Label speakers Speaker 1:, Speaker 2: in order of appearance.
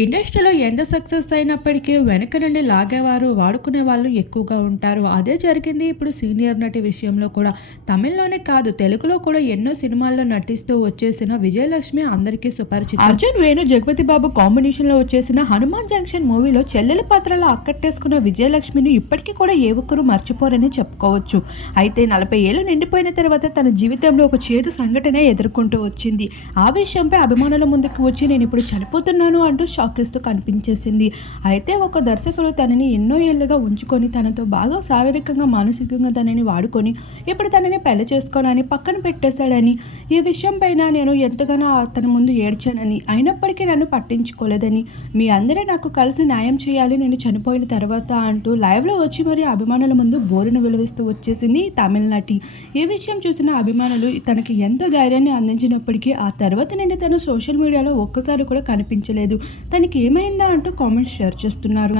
Speaker 1: ఇండస్ట్రీలో ఎంత సక్సెస్ అయినప్పటికీ వెనక నుండి లాగేవారు వాడుకునే వాళ్ళు ఎక్కువగా ఉంటారు. అదే జరిగింది ఇప్పుడు సీనియర్ నటి విషయంలో కూడా. తమిళ్ళోనే కాదు తెలుగులో కూడా ఎన్నో సినిమాల్లో నటిస్తూ వచ్చేసిన విజయలక్ష్మి అందరికీ సుపరిచిత. అర్జున్ వేణు జగపతి బాబు కాంబినేషన్లో వచ్చేసిన హనుమాన్ జంక్షన్ మూవీలో చెల్లెల పాత్రలో అక్కట్టేసుకున్న విజయలక్ష్మిని ఇప్పటికీ కూడా ఏ ఒక్కరూ మర్చిపోరని చెప్పుకోవచ్చు. అయితే నలభై ఏళ్ళు నిండిపోయిన తర్వాత తన జీవితంలో ఒక చేదు సంఘటన ఎదుర్కొంటూ వచ్చింది. ఆ విషయంపై అభిమానుల ముందుకు వచ్చి నేను ఇప్పుడు చనిపోతున్నాను అంటూ షాక్ కనిపించేసింది. అయితే ఒక దర్శకుడు తనని ఎన్నో ఏళ్ళుగా ఉంచుకొని తనతో బాగా శారీరకంగా మానసికంగా తనని వాడుకొని ఇప్పుడు తనని పెళ్ళి చేసుకోనని పక్కన పెట్టేశాడని ఈ విషయం పైన నేను ఎంతగానో అతని ముందు ఏడ్చానని అయినప్పటికీ నన్ను పట్టించుకోలేదని మీ అందరూ నాకు కలిసి న్యాయం చేయాలి నేను చనిపోయిన తర్వాత అంటూ లైవ్లో వచ్చి మరి అభిమానుల ముందు బోరును విలువిస్తూ వచ్చేసింది తమిళనాటి ఈ విషయం చూసిన అభిమానులు తనకి ఎంతో ధైర్యాన్ని అందించినప్పటికీ ఆ తర్వాత నుండి తను సోషల్ మీడియాలో ఒక్కసారి కూడా కనిపించలేదు. తనకి ఏమైందా అంటూ కామెంట్స్ షేర్ చేస్తున్నారు.